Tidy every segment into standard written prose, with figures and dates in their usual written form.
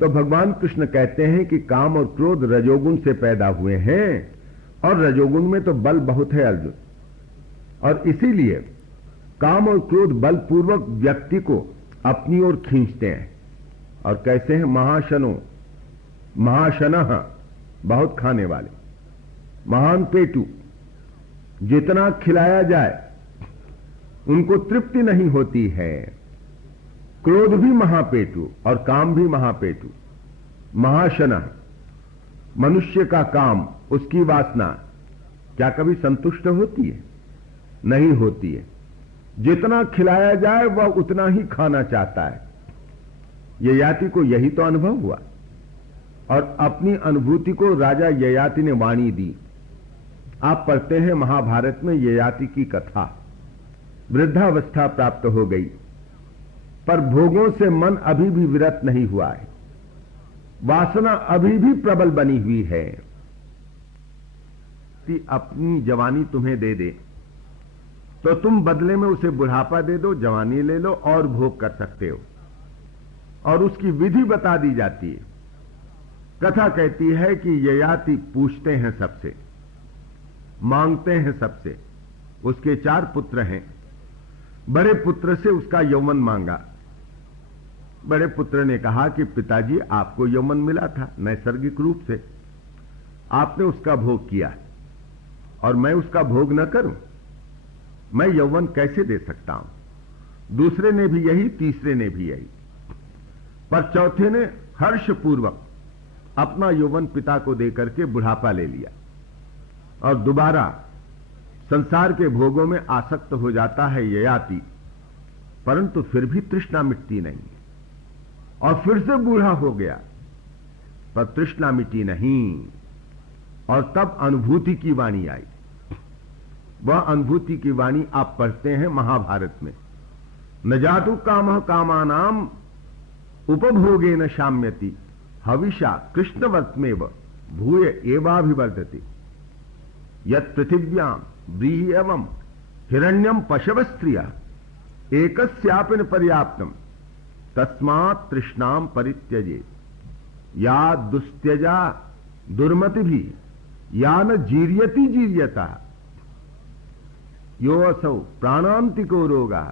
तो भगवान कृष्ण कहते हैं कि काम और क्रोध रजोगुण से पैदा हुए हैं और रजोगुण में तो बल बहुत है अर्जुन, और इसीलिए काम और क्रोध बलपूर्वक व्यक्ति को अपनी ओर खींचते हैं। और कैसे हैं? महाशनः, बहुत खाने वाले, महान पेटू, जितना खिलाया जाए उनको तृप्ति नहीं होती है। क्रोध भी महापेटू और काम भी महापेटू। महाशनः, मनुष्य का काम, उसकी वासना क्या कभी संतुष्ट होती है? नहीं होती है। जितना खिलाया जाए वह उतना ही खाना चाहता है। ययाति को यही तो अनुभव हुआ, और अपनी अनुभूति को राजा ययाति ने वाणी दी। आप पढ़ते हैं महाभारत में ययाति की कथा। वृद्धावस्था प्राप्त हो गई, पर भोगों से मन अभी भी विरत नहीं हुआ है, वासना अभी भी प्रबल बनी हुई है। कि अपनी जवानी तुम्हें दे दे तो तुम बदले में उसे बुढ़ापा दे दो, जवानी ले लो और भोग कर सकते हो, और उसकी विधि बता दी जाती है। कथा कहती है कि ययाति पूछते हैं सबसे, मांगते हैं सबसे। उसके 4 पुत्र हैं। बड़े पुत्र से उसका यौवन मांगा। बड़े पुत्र ने कहा कि पिताजी, आपको यौवन मिला था नैसर्गिक रूप से, आपने उसका भोग किया और मैं उसका भोग न करूं, मैं यौवन कैसे दे सकता हूं? दूसरे ने भी यही, तीसरे ने भी यही, पर चौथे ने हर्षपूर्वक अपना यौवन पिता को देकर के बुढ़ापा ले लिया और दोबारा संसार के भोगों में आसक्त हो जाता है ययाति। परंतु फिर भी तृष्णा मिटती नहीं और फिर से बूढ़ा हो गया, पर तृष्णा मिटी नहीं। और तब अनुभूति की वाणी आई। वह अनुभूति की वाणी आप पढ़ते हैं महाभारत में। न जातु कामः कामानाम उपभोगेन शाम्यति हविषा कृष्णवर्त्मेव भूय एवाभिवर्धते यत् पृथिव्याम व्रीहि एवं हिरण्यम पशव स्त्रिया एकस्यापि न पर्याप्तम तस्मात् तृष्णाम परित्यजे या दुस्त्यजा दुर्मति भी या न जीर्यति जीर्यता यो असौ प्राणांतिको रोगा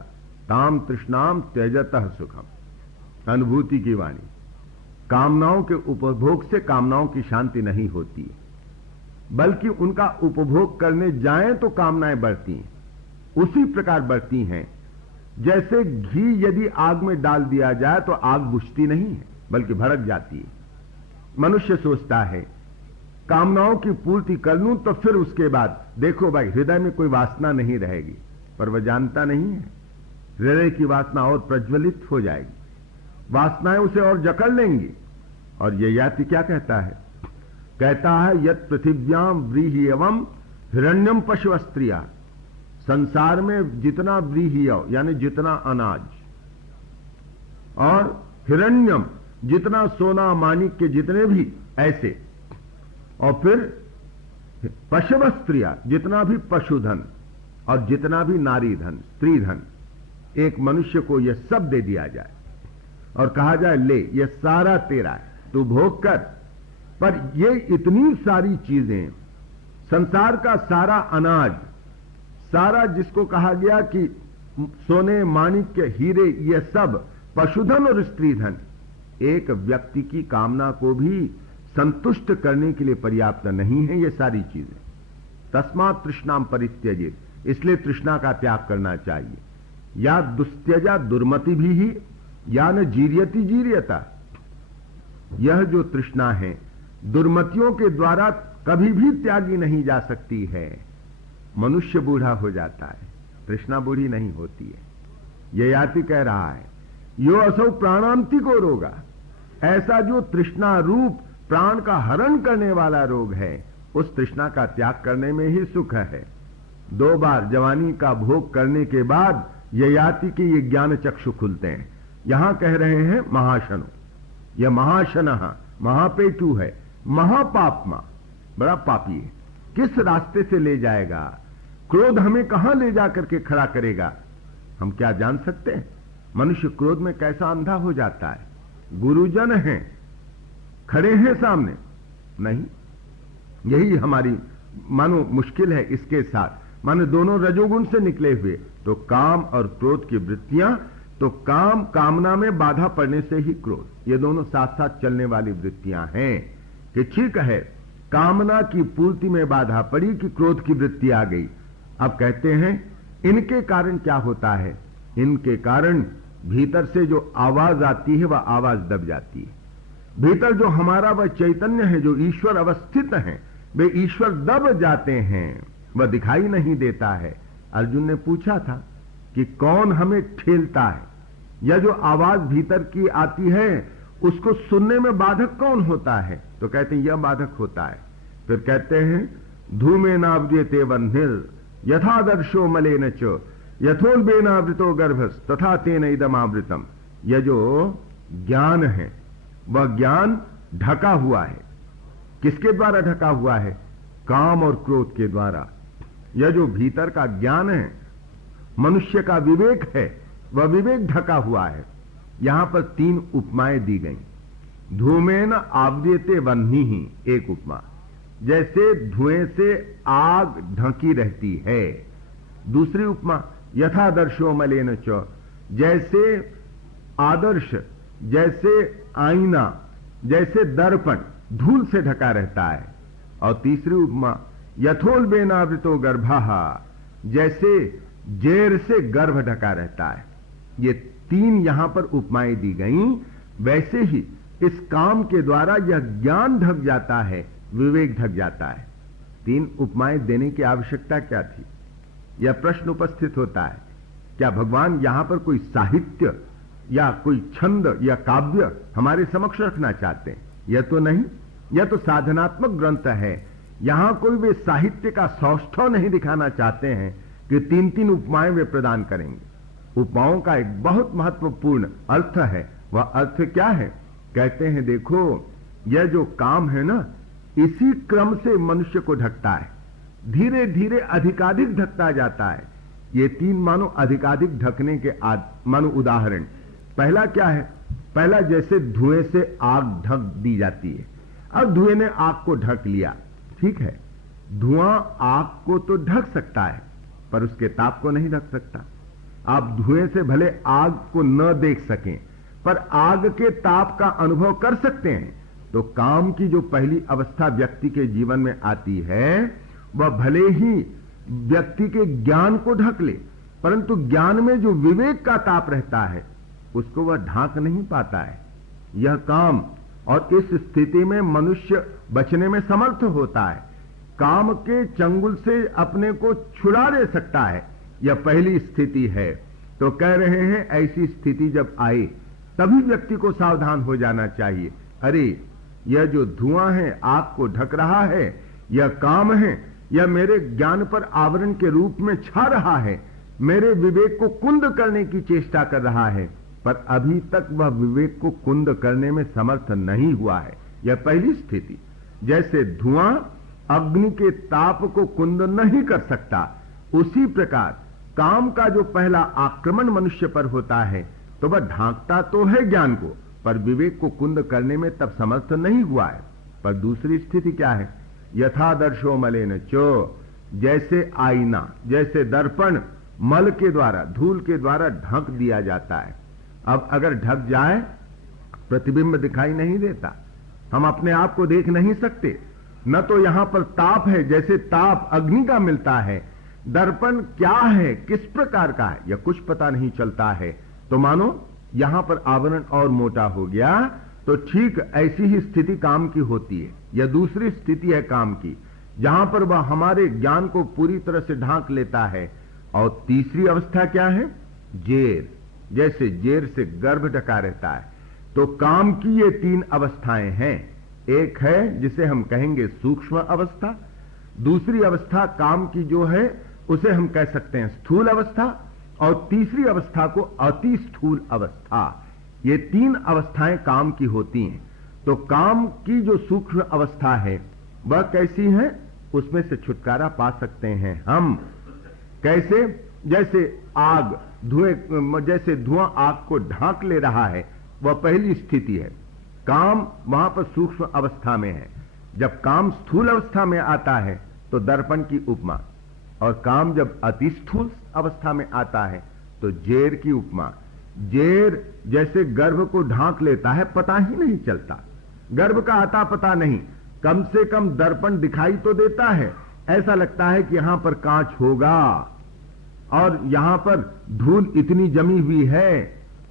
ताम तृष्णाम त्यजतः सुखम। अनुभूति की वाणी। कामनाओं के उपभोग से कामनाओं की शांति नहीं होती है, बल्कि उनका उपभोग करने जाएं तो कामनाएं बढ़ती हैं। उसी प्रकार बढ़ती हैं जैसे घी यदि आग में डाल दिया जाए तो आग बुझती नहीं है, बल्कि भड़क जाती है। मनुष्य सोचता है कामनाओं की पूर्ति कर लूं तो फिर उसके बाद देखो भाई हृदय में कोई वासना नहीं रहेगी, पर वह जानता नहीं है हृदय की वासना और प्रज्वलित हो जाएगी, वासनाएं उसे और जकड़ लेंगी। और ययाति क्या कहता है? कहता है यत् पृथिव्याम व्रीहि एवं हिरण्यम पशु स्त्रिया। संसार में जितना व्रीहि यानी जितना अनाज, और हिरण्यम जितना सोना माणिक के जितने भी ऐसे, और फिर पशव स्त्रिया जितना भी पशुधन और जितना भी नारी धन स्त्री धन, एक मनुष्य को यह सब दे दिया जाए और कहा जाए ले यह सारा तेरा है, तू भोग कर। पर ये इतनी सारी चीजें, संसार का सारा अनाज, सारा जिसको कहा गया कि सोने माणिक के हीरे, ये सब पशुधन और स्त्री धन एक व्यक्ति की कामना को भी संतुष्ट करने के लिए पर्याप्त नहीं है। ये सारी चीजें तस्मात् तृष्णाम परित्यजेत, इसलिए तृष्णा का त्याग करना चाहिए। या दुस्त्यजा दुर्मति भी ही या न जीर्यति जीर्यता। यह जो तृष्णा है दुर्मतियों के द्वारा कभी भी त्यागी नहीं जा सकती है। मनुष्य बूढ़ा हो जाता है, तृष्णा बूढ़ी नहीं होती है। ययाति कह रहा है यो असौ प्राणांतिको रोगा, ऐसा जो तृष्णा रूप प्राण का हरण करने वाला रोग है, उस तृष्णा का त्याग करने में ही सुख है। 2 बार जवानी का भोग करने के बाद ययाति के ये ज्ञान चक्षु खुलते हैं। यहां कह रहे हैं महाशनो, यह महाशनः महापेटू है, महापापमा, बड़ा पापी है। किस रास्ते से ले जाएगा? क्रोध हमें कहां ले जाकर के खड़ा करेगा? हम क्या जान सकते हैं? मनुष्य क्रोध में कैसा अंधा हो जाता है। गुरुजन हैं, खड़े हैं सामने, नहीं। यही हमारी मानो मुश्किल है इसके साथ, मानो दोनों रजोगुण से निकले हुए। तो काम और क्रोध की वृत्तियां, तो काम कामना में बाधा पड़ने से ही क्रोध, ये दोनों साथ साथ चलने वाली वृत्तियां हैं कि ठीक है कामना की पूर्ति में बाधा पड़ी कि क्रोध की वृत्ति आ गई। अब कहते हैं इनके कारण क्या होता है, इनके कारण भीतर से जो आवाज आती है वह आवाज दब जाती है। भीतर जो हमारा वह चैतन्य है, जो ईश्वर अवस्थित है, वे ईश्वर दब जाते हैं, वह दिखाई नहीं देता है। अर्जुन ने पूछा था कि कौन हमें ठेलता है, या जो आवाज भीतर की आती है उसको सुनने में बाधक कौन होता है? तो कहते हैं यह बाधक होता है। फिर कहते हैं धूमे नाव्यते वह्निर यथादर्शो मलेन च यथोल्बेनावृतो गर्भस तथा तेन इदमावृतम। यह जो ज्ञान है वह ज्ञान ढका हुआ है। किसके द्वारा ढका हुआ है? काम और क्रोध के द्वारा। यह जो भीतर का ज्ञान है, मनुष्य का विवेक है, वह विवेक ढका हुआ है। यहां पर 3 उपमाएं दी गई। धूमेन आवृते वह्निः एक उपमा, जैसे धुएं से आग ढकी रहती है। दूसरी उपमा यथादर्शो मलेन च, जैसे आदर्श, जैसे आईना, जैसे दर्पण धूल से ढका रहता है। और तीसरी उपमा यथोल्बेनावृतो गर्भः, जैसे जेर से गर्भ ढका रहता है। ये 3 यहां पर उपमाएं दी गई। वैसे ही इस काम के द्वारा यह ज्ञान ढक जाता है, विवेक ढक जाता है। 3 उपमाएं देने की आवश्यकता क्या थी? यह प्रश्न उपस्थित होता है, क्या भगवान यहां पर कोई साहित्य या कोई छंद या काव्य हमारे समक्ष रखना चाहते हैं? यह तो नहीं, यह तो साधनात्मक ग्रंथ है। यहां कोई वे साहित्य का सौष्ठव नहीं दिखाना चाहते हैं कि 3-3 उपमाएं वे प्रदान करेंगे। उपमाओं का एक बहुत महत्वपूर्ण अर्थ है। वह अर्थ क्या है? कहते हैं देखो, यह जो काम है ना, इसी क्रम से मनुष्य को ढकता है, धीरे धीरे अधिकाधिक ढकता जाता है। ये 3 मानो अधिकाधिक ढकने के मानो उदाहरण। पहला क्या है? पहला जैसे धुएं से आग ढक दी जाती है। अब धुएं ने आग को ढक लिया, ठीक है, धुआं आग को तो ढक सकता है पर उसके ताप को नहीं ढक सकता। आप धुएं से भले आग को न देख सकें पर आग के ताप का अनुभव कर सकते हैं। तो काम की जो पहली अवस्था व्यक्ति के जीवन में आती है, वह भले ही व्यक्ति के ज्ञान को ढक ले, परंतु ज्ञान में जो विवेक का ताप रहता है उसको वह ढांक नहीं पाता है। यह काम, और इस स्थिति में मनुष्य बचने में समर्थ होता है, काम के चंगुल से अपने को छुड़ा ले सकता है। यह पहली स्थिति है। तो कह रहे हैं ऐसी स्थिति जब आए तभी व्यक्ति को सावधान हो जाना चाहिए। अरे यह जो धुआं है आग को ढक रहा है, यह काम है, यह मेरे ज्ञान पर आवरण के रूप में छा रहा है, मेरे विवेक को कुंद करने की चेष्टा कर रहा है, पर अभी तक वह विवेक को कुंद करने में समर्थ नहीं हुआ है। यह पहली स्थिति। जैसे धुआं अग्नि के ताप को कुंद नहीं कर सकता, उसी प्रकार काम का जो पहला आक्रमण मनुष्य पर होता है तो वह ढांकता तो है ज्ञान को, पर विवेक को कुंद करने में तब समर्थ नहीं हुआ है। पर दूसरी स्थिति क्या है? यथादर्शो मलेन चो, जैसे आईना, जैसे दर्पण मल के द्वारा, धूल के द्वारा ढक दिया जाता है। अब अगर ढक जाए, प्रतिबिंब दिखाई नहीं देता, हम अपने आप को देख नहीं सकते, न तो यहां पर ताप है, जैसे ताप अग्नि का मिलता है। दर्पण क्या है, किस प्रकार का है, यह कुछ पता नहीं चलता है। तो मानो यहां पर आवरण और मोटा हो गया। तो ठीक ऐसी ही स्थिति काम की होती है। यह दूसरी स्थिति है काम की, जहां पर वह हमारे ज्ञान को पूरी तरह से ढांक लेता है। और तीसरी अवस्था क्या है? जेर, जैसे जेर से गर्भ ढका रहता है। तो काम की ये 3 अवस्थाएं हैं। एक है जिसे हम कहेंगे सूक्ष्म अवस्था, दूसरी अवस्था काम की जो है उसे हम कह सकते हैं स्थूल अवस्था, और तीसरी अवस्था को अति स्थूल अवस्था। ये 3 अवस्थाएं काम की होती हैं। तो काम की जो सूक्ष्म अवस्था है वह कैसी है? उसमें से छुटकारा पा सकते हैं हम। कैसे? जैसे आग धुएं, जैसे धुआं आग को ढांक ले रहा है, वह पहली स्थिति है। काम वहां पर सूक्ष्म अवस्था में है। जब काम स्थूल अवस्था में आता है तो दर्पण की उपमा, और काम जब अति स्थूल अवस्था में आता है तो जेर की उपमा। जेर जैसे गर्भ को ढांक लेता है, पता ही नहीं चलता, गर्भ का आता पता नहीं, कम से कम दर्पण दिखाई तो देता है, ऐसा लगता है कि यहां पर कांच होगा और यहां पर धूल इतनी जमी हुई है,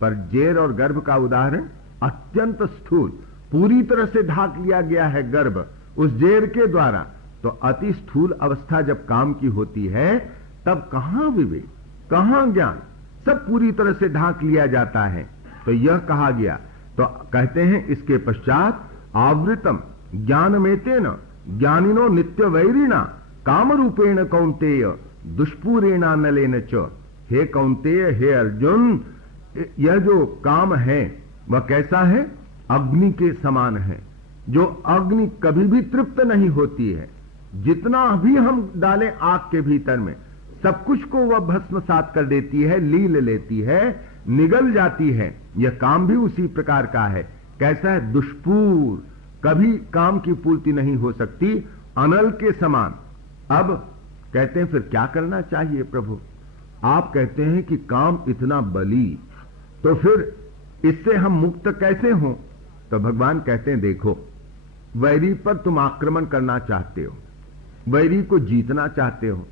पर जेर और गर्भ का उदाहरण अत्यंत स्थूल, पूरी तरह से ढांक लिया गया है गर्भ उस जेर के द्वारा। तो अति स्थूल अवस्था जब काम की होती है तब कहां विवेक, कहां ज्ञान, सब पूरी तरह से ढांक लिया जाता है। तो यह कहा गया, तो कहते हैं इसके पश्चात आवृतम ज्ञानमेतेन ज्ञानिनो नित्य वैरिणा काम रूपेण कौंतेय दुष्पूरेणा नलेन च। हे कौंतेय, हे अर्जुन, यह जो काम है वह कैसा है? अग्नि के समान है, जो अग्नि कभी भी तृप्त नहीं होती है। जितना भी हम डालें आग के भीतर में, सब कुछ को वह भस्मसात कर देती है, लील लेती है, निगल जाती है। यह काम भी उसी प्रकार का है। कैसा है? दुष्पूर, कभी काम की पूर्ति नहीं हो सकती, अनल के समान। अब कहते हैं फिर क्या करना चाहिए प्रभु? आप कहते हैं कि काम इतना बली, तो फिर इससे हम मुक्त कैसे हों? तो भगवान कहते हैं देखो, वैरी पर तुम आक्रमण करना चाहते हो, वैरी को जीतना चाहते हो,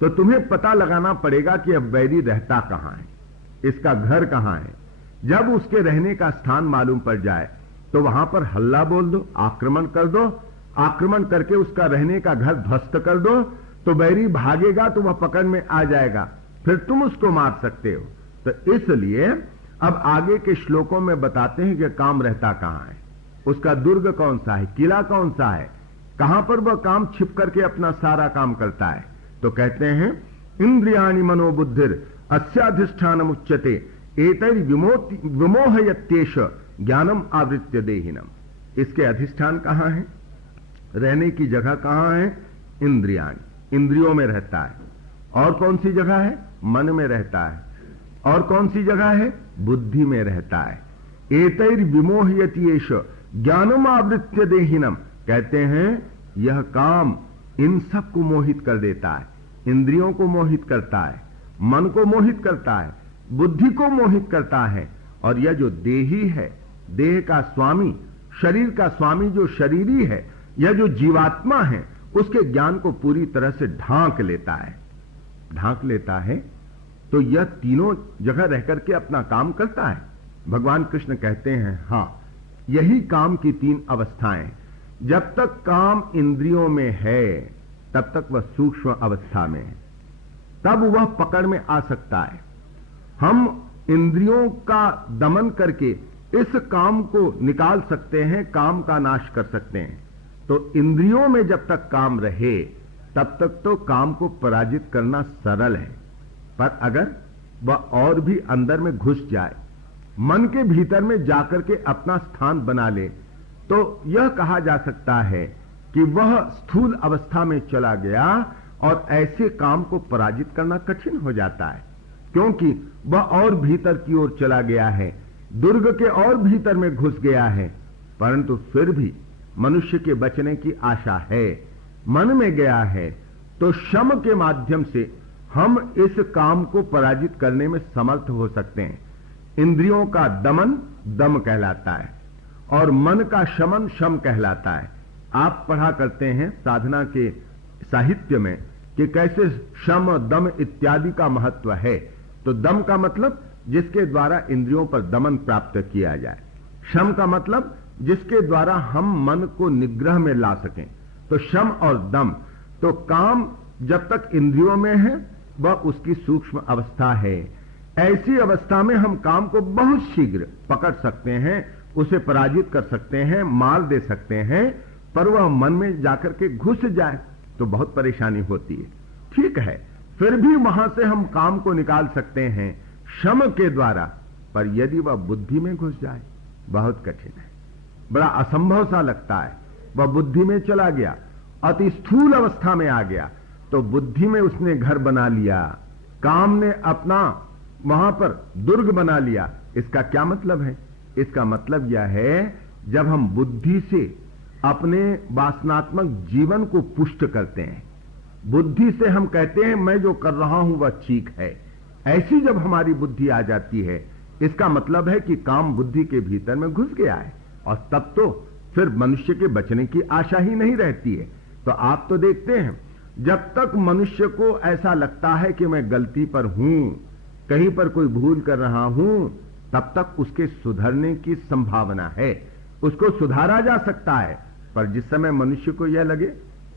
तो तुम्हें पता लगाना पड़ेगा कि अब वैरी रहता कहां है, इसका घर कहां है। जब उसके रहने का स्थान मालूम पड़ जाए तो वहां पर हल्ला बोल दो, आक्रमण कर दो, आक्रमण करके उसका रहने का घर ध्वस्त कर दो, तो बैरी भागेगा तो वह पकड़ में आ जाएगा, फिर तुम उसको मार सकते हो। तो इसलिए अब आगे के श्लोकों में बताते हैं कि काम रहता कहां है, उसका दुर्ग कौन सा है, किला कौन सा है, कहां पर वह काम छिप करके अपना सारा काम करता है। तो कहते हैं इंद्रियाणि मनोबुद्धिर अस्याधिष्ठानम उच्यते एतैर् विमोहयत्येष ज्ञानम आवृत्य देहिनम। इसके अधिष्ठान कहां है, रहने की जगह कहां है? इंद्रियाणि, इंद्रियों में रहता है। और कौन सी जगह है? मन में रहता है। और कौन सी जगह है? बुद्धि में रहता है। एतैर् विमोहयत्येष ज्ञानम आवृत्य देहिनम। कहते हैं यह काम इन सब को मोहित कर देता है, इंद्रियों को मोहित करता है, मन को मोहित करता है, बुद्धि को मोहित करता है। और यह जो देही है, देह का स्वामी, शरीर का स्वामी जो शरीरी है, यह जो जीवात्मा है, उसके ज्ञान को पूरी तरह से ढांक लेता है, ढांक लेता है। तो यह तीनों जगह रह करके अपना काम करता है। भगवान कृष्ण कहते हैं हां, यही काम की तीन अवस्थाएं। जब तक काम इंद्रियों में है तब तक वह सूक्ष्म अवस्था में है, तब वह पकड़ में आ सकता है। हम इंद्रियों का दमन करके इस काम को निकाल सकते हैं, काम का नाश कर सकते हैं। तो इंद्रियों में जब तक काम रहे तब तक तो काम को पराजित करना सरल है, पर अगर वह और भी अंदर में घुस जाए, मन के भीतर में जाकर के अपना स्थान बना ले, तो यह कहा जा सकता है कि वह स्थूल अवस्था में चला गया और ऐसे काम को पराजित करना कठिन हो जाता है, क्योंकि वह और भीतर की ओर चला गया है, दुर्ग के और भीतर में घुस गया है। परंतु फिर भी मनुष्य के बचने की आशा है, मन में गया है, तो शम के माध्यम से हम इस काम को पराजित करने में समर्थ हो सकते हैं। इंद्रियों का दमन दम कहलाता है और मन का शमन शम कहलाता है। आप पढ़ा करते हैं साधना के साहित्य में कि कैसे शम दम इत्यादि का महत्व है। तो दम का मतलब जिसके द्वारा इंद्रियों पर दमन प्राप्त किया जाए, शम का मतलब जिसके द्वारा हम मन को निग्रह में ला सकें। तो शम और दम, तो काम जब तक इंद्रियों में है वह उसकी सूक्ष्म अवस्था है। ऐसी अवस्था में हम काम को बहुत शीघ्र पकड़ सकते हैं, उसे पराजित कर सकते हैं, मार दे सकते हैं, पर वह मन में जाकर के घुस जाए तो बहुत परेशानी होती है। ठीक है, फिर भी वहां से हम काम को निकाल सकते हैं शम के द्वारा, पर यदि वह बुद्धि में घुस जाए बहुत कठिन है, बड़ा असंभव सा लगता है। वह बुद्धि में चला गया, अति स्थूल अवस्था में आ गया, तो बुद्धि में उसने घर बना लिया, काम ने अपना वहां पर दुर्ग बना लिया। इसका क्या मतलब है? इसका मतलब यह है जब हम बुद्धि से अपने वासनात्मक जीवन को पुष्ट करते हैं, बुद्धि से हम कहते हैं मैं जो कर रहा हूं वह ठीक है, ऐसी जब हमारी बुद्धि आ जाती है, इसका मतलब है कि काम बुद्धि के भीतर में घुस गया है, और तब तो फिर मनुष्य के बचने की आशा ही नहीं रहती है। तो आप तो देखते हैं, जब तक मनुष्य को ऐसा लगता है कि मैं गलती पर हूं, कहीं पर कोई भूल कर रहा हूं, तब तक उसके सुधरने की संभावना है, उसको सुधारा जा सकता है। पर जिस समय मनुष्य को यह लगे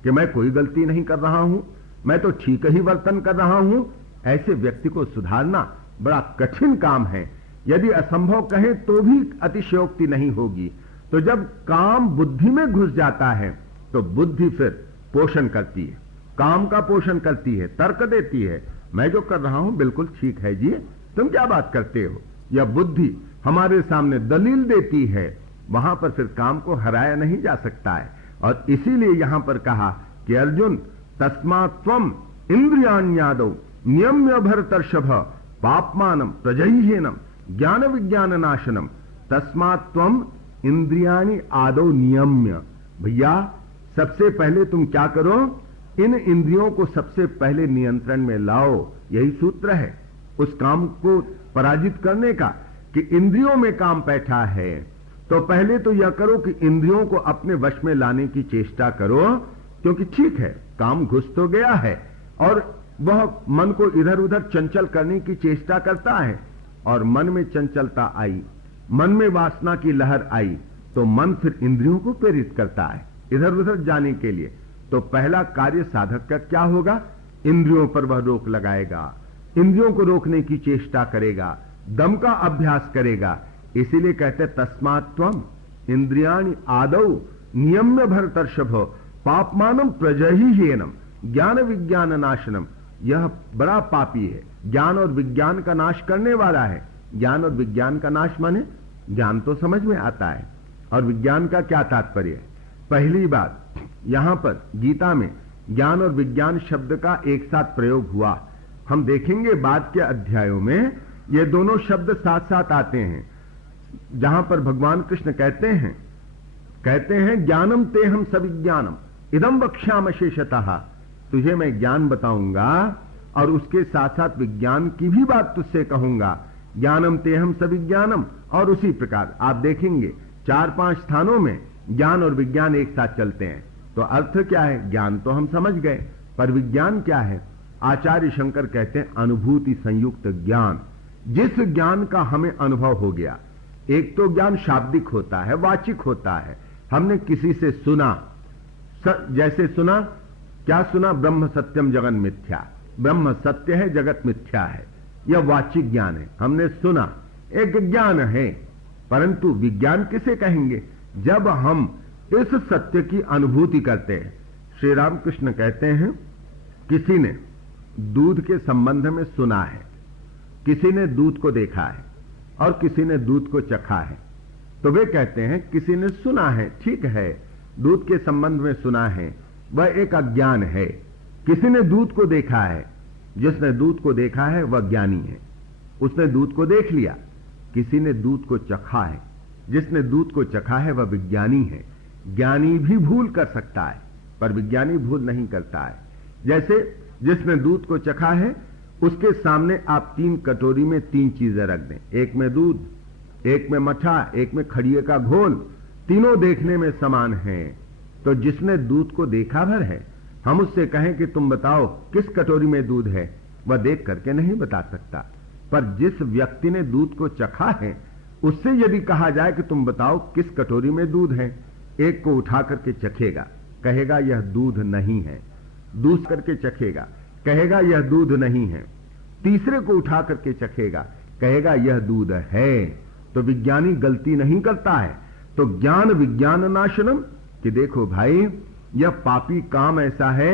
कि मैं कोई गलती नहीं कर रहा हूं, मैं तो ठीक ही वर्तन कर रहा हूं, ऐसे व्यक्ति को सुधारना बड़ा कठिन काम है। यदि असंभव कहें तो भी अतिशयोक्ति नहीं होगी। तो जब काम बुद्धि में घुस जाता है तो बुद्धि फिर पोषण करती है, काम का पोषण करती है, तर्क देती है, मैं जो कर रहा हूं बिल्कुल ठीक है जी, तुम क्या बात करते हो। यह बुद्धि हमारे सामने दलील देती है, वहां पर फिर काम को हराया नहीं जा सकता है। और इसीलिए यहां पर कहा कि अर्जुन तस्मात् त्वम इंद्रियाण्यादौ नियम्य भरतर्षभ पापमानम प्रजह्येनम ज्ञान विज्ञान नाशनम तस्मात् त्वम इंद्रियाणि आदौ नियम्य। भैया सबसे पहले तुम क्या करो, इन इंद्रियों को सबसे पहले नियंत्रण में लाओ। यही सूत्र है उस काम को पराजित करने का, कि इंद्रियों में काम बैठा है तो पहले तो यह करो कि इंद्रियों को अपने वश में लाने की चेष्टा करो, क्योंकि ठीक है काम घुस तो गया है और वह मन को इधर उधर चंचल करने की चेष्टा करता है, और मन में चंचलता आई, मन में वासना की लहर आई, तो मन फिर इंद्रियों को प्रेरित करता है इधर उधर जाने के लिए। तो पहला कार्य साधक का क्या होगा, इंद्रियों पर वह रोक लगाएगा, इंद्रियों को रोकने की चेष्टा करेगा, दम का अभ्यास करेगा। इसीलिए कहते तस्मात् त्वम इंद्रियाणि आदौ नियम्य भरतर्षभ पापमानम प्रजह्येनम ज्ञान विज्ञान नाशनम। यह बड़ा पापी है, ज्ञान और विज्ञान का नाश करने वाला है। ज्ञान और विज्ञान का नाश माने ज्ञान तो समझ में आता है, और विज्ञान का क्या तात्पर्य है। पहली बात, यहां पर गीता में ज्ञान और विज्ञान शब्द का एक साथ प्रयोग हुआ। हम देखेंगे बाद के अध्यायों में ये दोनों शब्द साथ साथ आते हैं, जहां पर भगवान कृष्ण कहते हैं ज्ञानम ते हम सविज्ञानम इदम वक्ष्याम शेषतः, तुझे मैं ज्ञान बताऊंगा और उसके साथ साथ विज्ञान की भी बात तुझसे कहूंगा। ज्ञानम ते हम सविज्ञानम, और उसी प्रकार आप देखेंगे 4-5 स्थानों में ज्ञान और विज्ञान एक साथ चलते हैं। तो अर्थ क्या है, ज्ञान तो हम समझ गए, पर विज्ञान क्या है। आचार्य शंकर कहते हैं अनुभूति संयुक्त ज्ञान, जिस ज्ञान का हमें अनुभव हो गया। एक तो ज्ञान शाब्दिक होता है, वाचिक होता है, हमने किसी से सुना, जैसे सुना, क्या सुना, ब्रह्म सत्यम जगन मिथ्या, ब्रह्म सत्य है जगत मिथ्या है, यह वाचिक ज्ञान है, हमने सुना, एक ज्ञान है। परंतु विज्ञान किसे कहेंगे, जब हम इस सत्य की अनुभूति करते हैं। श्री रामकृष्ण कहते हैं किसी ने दूध के संबंध में सुना है, किसी ने दूध को देखा है और किसी ने दूध को चखा है। तो वे कहते हैं किसी ने सुना है, ठीक है, दूध के संबंध में सुना है, वह एक अज्ञान है। किसी ने दूध को देखा है, जिसने दूध को देखा है वह ज्ञानी है, उसने दूध को देख लिया। किसी ने दूध को चखा है, जिसने दूध को चखा है वह विज्ञानी है। ज्ञानी भी भूल कर सकता है, पर विज्ञानी भूल नहीं करता है। जैसे जिसने दूध को चखा है, उसके सामने आप 3 कटोरी में 3 चीजें रख दें, एक में दूध, एक में मठा, एक में खड़िए का घोल, तीनों देखने में समान हैं। तो जिसने दूध को देखा भर है, हम उससे कहें कि तुम बताओ किस कटोरी में दूध है, वह देख करके नहीं बता सकता। पर जिस व्यक्ति ने दूध को चखा है, उससे यदि कहा जाए कि तुम बताओ किस कटोरी में दूध है, एक को उठा करके चखेगा, कहेगा यह दूध नहीं है, दूसरे करके चखेगा, कहेगा यह दूध नहीं है, तीसरे को उठा करके चखेगा, कहेगा यह दूध है। तो विज्ञानी गलती नहीं करता है। तो ज्ञान विज्ञान नाशनम, कि देखो भाई यह पापी काम ऐसा है,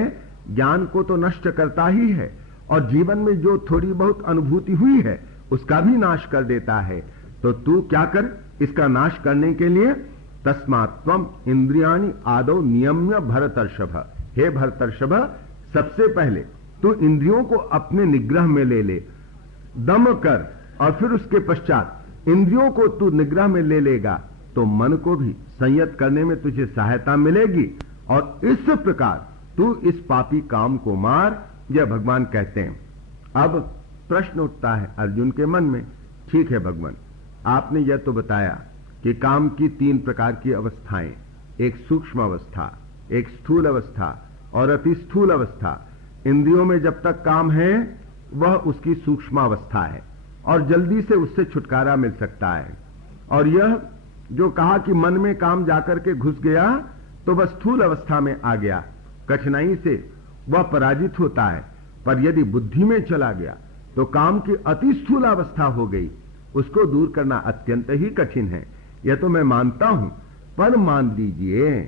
ज्ञान को तो नष्ट करता ही है, और जीवन में जो थोड़ी बहुत अनुभूति हुई है उसका भी नाश कर देता है। तो तू क्या कर, इसका नाश करने के लिए तस्मात् त्वम इंद्रियाणि आदौ नियम्य भरतर्षभ, हे भरतर्षभ, सबसे पहले तू इंद्रियों को अपने निग्रह में ले, दम कर, और फिर उसके पश्चात इंद्रियों को तू निग्रह में ले लेगा तो मन को भी संयत करने में तुझे सहायता मिलेगी और इस प्रकार तू इस पापी काम को मार, यह भगवान कहते हैं। अब प्रश्न उठता है अर्जुन के मन में, ठीक है भगवान, आपने यह तो बताया कि काम की 3 प्रकार की अवस्थाएं, एक सूक्ष्म अवस्था, एक स्थूल अवस्था और अति स्थूल अवस्था। इंद्रियों में जब तक काम है वह उसकी सूक्ष्म अवस्था है और जल्दी से उससे छुटकारा मिल सकता है। और यह जो कहा कि मन में काम जाकर के घुस गया तो वह स्थूल अवस्था में आ गया, कठिनाई से वह पराजित होता है। पर यदि बुद्धि में चला गया तो काम की अति स्थूल अवस्था हो गई, उसको दूर करना अत्यंत ही कठिन है, यह तो मैं मानता हूं। पर मान लीजिए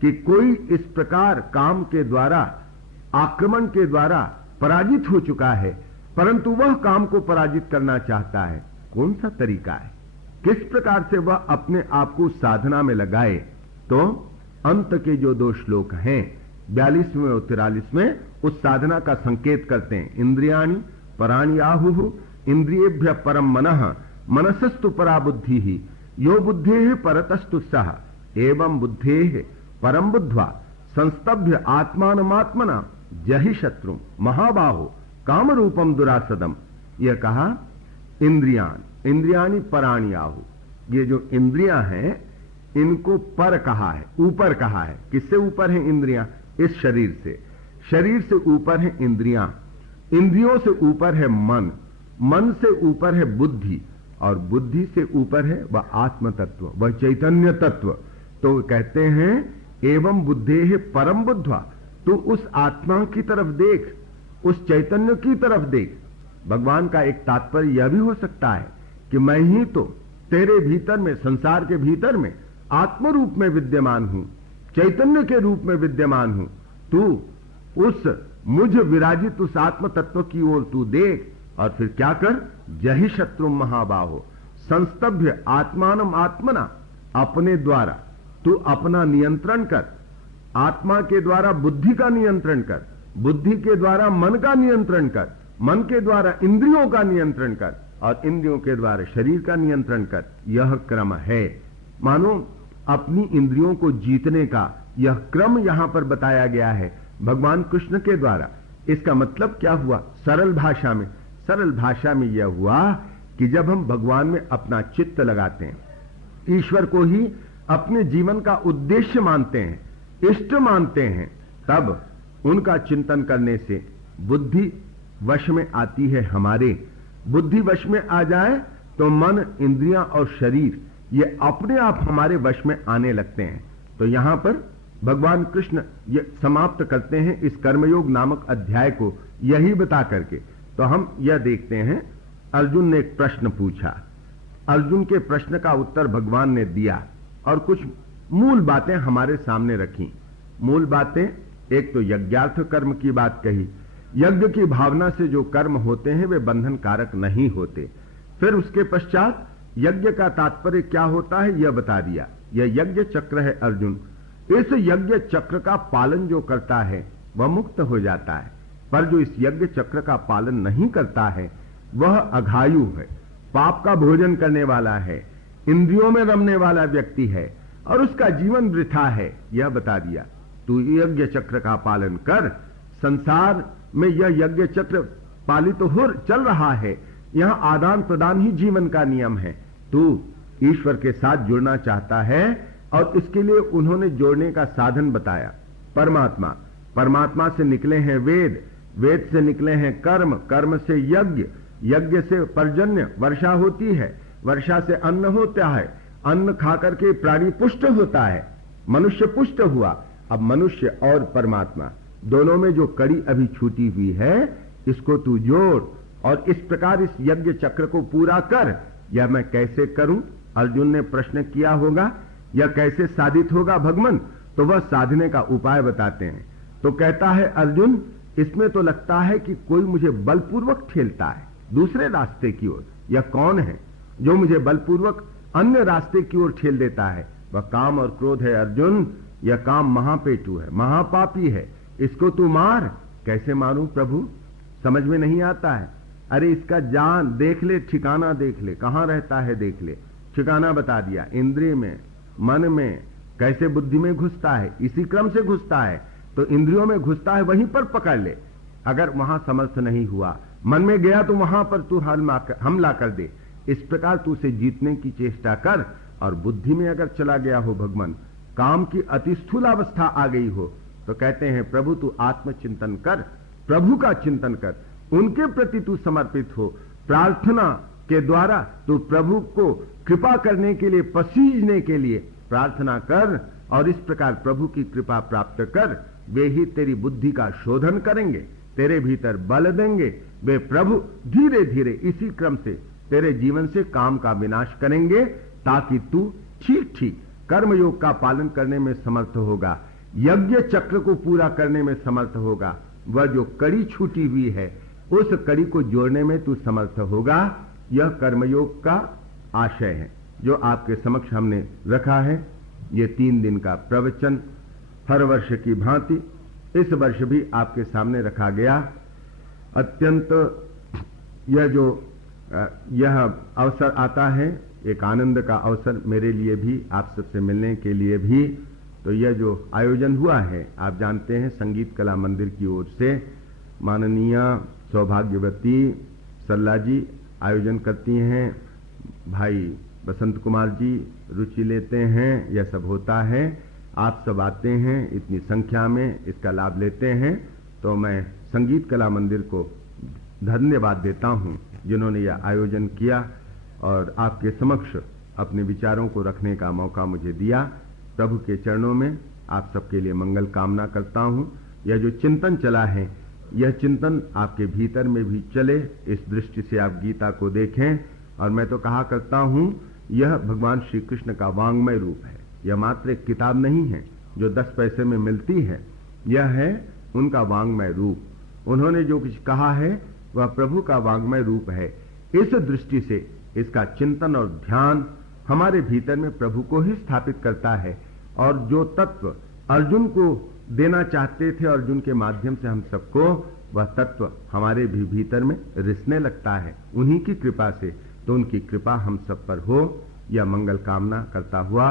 कि कोई इस प्रकार काम के द्वारा, आक्रमण के द्वारा पराजित हो चुका है, परंतु वह काम को पराजित करना चाहता है, कौन सा तरीका है, किस प्रकार से वह अपने आप को साधना में लगाए। तो अंत के जो 2 श्लोक हैं 42वें और 43वें उस साधना का संकेत करते हैं। इंद्रियाणि पराणि आहुः इंद्रियेभ्य परम मनः मनसस्तु परा बुद्धि ही यो बुद्धेः परतस्तु सः एवं बुद्धेः परम बुद्ध्वा संस्तभ्य आत्मानमात्मना जहि शत्रु महाबाहो काम रूपम दुरासदम। यह कहा इंद्रियाणि पराणि आहुः, ये जो इंद्रियां हैं इनको पर कहा है, ऊपर कहा है। किससे ऊपर है इंद्रियां? इस शरीर से। शरीर से ऊपर है इंद्रियां, इंद्रियों से ऊपर है मन, मन से ऊपर है बुद्धि और बुद्धि से ऊपर है वह आत्म तत्व, वह चैतन्य तत्व। तो कहते हैं एवं बुद्धेः परम बुद्ध्वा, तू उस आत्मा की तरफ देख, उस चैतन्य की तरफ देख। भगवान का एक तात्पर्य यह भी हो सकता है कि मैं ही तो तेरे भीतर में, संसार के भीतर में आत्म रूप में विद्यमान हूं, चैतन्य के रूप में विद्यमान हूं। तू उस मुझ विराजित उस आत्म तत्व की ओर तू देख और फिर क्या कर, जहि शत्रु महाबाहो संस्तभ्य आत्मानम आत्मना, अपने द्वारा तू अपना नियंत्रण कर, आत्मा के द्वारा बुद्धि का नियंत्रण कर, बुद्धि के द्वारा मन का नियंत्रण कर, मन के द्वारा इंद्रियों का नियंत्रण कर और इंद्रियों के द्वारा शरीर का नियंत्रण कर। यह क्रम है। मानो अपनी इंद्रियों को जीतने का यह क्रम यहां पर बताया गया है भगवान कृष्ण के द्वारा। इसका मतलब क्या हुआ? सरल भाषा में यह हुआ कि जब हम भगवान में अपना चित्त लगाते हैं, ईश्वर को ही अपने जीवन का उद्देश्य मानते हैं, इष्ट मानते हैं, तब उनका चिंतन करने से बुद्धि वश में आती है। हमारे बुद्धि वश में आ जाए तो मन, इंद्रियां और शरीर ये अपने आप हमारे वश में आने लगते हैं। तो यहां पर भगवान कृष्ण ये समाप्त करते हैं इस कर्मयोग नामक अध्याय को यही बता करके। तो हम यह देखते हैं, अर्जुन ने एक प्रश्न पूछा, अर्जुन के प्रश्न का उत्तर भगवान ने दिया और कुछ मूल बातें हमारे सामने रखी। मूल बातें, एक तो यज्ञार्थ कर्म की बात कही, यज्ञ की भावना से जो कर्म होते हैं वे बंधन कारक नहीं होते। फिर उसके पश्चात यज्ञ का तात्पर्य क्या होता है यह बता दिया। यह यज्ञ चक्र है अर्जुन, इस यज्ञ चक्र का पालन जो करता है वह मुक्त हो जाता है, पर जो इस यज्ञ चक्र का पालन नहीं करता है वह अघायु है, पाप का भोजन करने वाला है, इंद्रियों में रमने वाला व्यक्ति है और उसका जीवन वृथा है। यह बता दिया। तू यज्ञ चक्र का पालन कर। संसार में यह यज्ञ चक्र पालित हो चल रहा है, यहां आदान प्रदान ही जीवन का नियम है। तू ईश्वर के साथ जुड़ना चाहता है और इसके लिए उन्होंने जोड़ने का साधन बताया। परमात्मा, परमात्मा से निकले हैं वेद, वेद से निकले हैं कर्म, कर्म से यज्ञ, यज्ञ से पर्जन्य, वर्षा होती है, वर्षा से अन्न होता है, अन्न खाकर के प्राणी पुष्ट होता है, मनुष्य पुष्ट हुआ। अब मनुष्य और परमात्मा दोनों में जो कड़ी अभी छूटी हुई है इसको तू जोड़ और इस प्रकार इस यज्ञ चक्र को पूरा कर। यह मैं कैसे करूं? अर्जुन ने प्रश्न किया होगा, यह कैसे साधित होगा भगवान? तो वह साधने का उपाय बताते हैं। तो कहता है अर्जुन, इसमें तो लगता है कि कोई मुझे बलपूर्वक ठेलता है दूसरे रास्ते की ओर। यह कौन है जो मुझे बलपूर्वक अन्य रास्ते की ओर ठेल देता है? वह काम और क्रोध है अर्जुन। यह काम महापेटू है, महापापी है, इसको तू मार। कैसे मारूं प्रभु? समझ में नहीं आता है। अरे इसका जान देख ले, ठिकाना देख ले, कहां रहता है देख ले। ठिकाना बता दिया, इंद्रिय में, मन में कैसे बुद्धि में घुसता है, इसी क्रम से घुसता है, तो इंद्रियों में घुसता है, वहीं पर पकड़ ले। अगर वहां समर्थ नहीं हुआ, मन में गया तो वहां पर तू हमला कर दे। इस प्रकार तू उसे जीतने की चेष्टा कर। और बुद्धि में अगर चला गया हो भगवान, काम की अति स्थूल अवस्था आ गई हो, तो कहते हैं प्रभु तू आत्मचिंतन कर, प्रभु का चिंतन कर, उनके प्रति तू समर्पित हो। प्रार्थना के द्वारा तू प्रभु को कृपा करने के लिए, पसीजने के लिए प्रार्थना कर, और इस प्रकार प्रभु की कृपा प्राप्त कर। वे ही तेरी बुद्धि का शोधन करेंगे, तेरे भीतर बल देंगे। वे प्रभु धीरे धीरे इसी क्रम से तेरे जीवन से काम का विनाश करेंगे, ताकि तू ठीक ठीक कर्मयोग का पालन करने में समर्थ होगा, यज्ञ चक्र को पूरा करने में समर्थ होगा। वह जो कड़ी छूटी हुई है, उस कड़ी को जोड़ने में तू समर्थ होगा। यह कर्मयोग का आशय है जो आपके समक्ष हमने रखा है। ये 3 दिन का प्रवचन हर वर्ष की भांति इस वर्ष भी आपके सामने रखा गया। अत्यंत यह अवसर आता है, एक आनंद का अवसर मेरे लिए भी, आप सबसे मिलने के लिए भी। तो यह जो आयोजन हुआ है, आप जानते हैं संगीत कला मंदिर की ओर से माननीय सौभाग्यवती सरला जी आयोजन करती हैं, भाई बसंत कुमार जी रुचि लेते हैं, यह सब होता है। आप सब आते हैं इतनी संख्या में, इसका लाभ लेते हैं। तो मैं संगीत कला मंदिर को धन्यवाद देता हूं जिन्होंने यह आयोजन किया और आपके समक्ष अपने विचारों को रखने का मौका मुझे दिया। प्रभु के चरणों में आप सबके लिए मंगल कामना करता हूं। यह जो चिंतन चला है, यह चिंतन आपके भीतर में भी चले, इस दृष्टि से आप गीता को देखें। और मैं तो कहा करता हूं, यह भगवान श्री कृष्ण का वांग्मय रूप है। यह मात्र एक किताब नहीं है जो 10 पैसे में मिलती है, यह है उनका वांग्मय रूप। उन्होंने जो कुछ कहा है वह प्रभु का वांग्मय रूप है। इस दृष्टि से इसका चिंतन और ध्यान हमारे भीतर में प्रभु को ही स्थापित करता है। और जो तत्व अर्जुन को देना चाहते थे अर्जुन के माध्यम से हम सबको, वह तत्व हमारे भी भीतर में रिसने लगता है उन्हीं की कृपा से। तो उनकी कृपा हम सब पर हो, यह मंगल कामना करता हुआ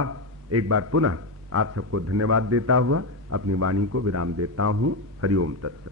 एक बार पुनः आप सबको धन्यवाद देता हुआ अपनी वाणी को विराम देता हूं। हरिओम तत्सत।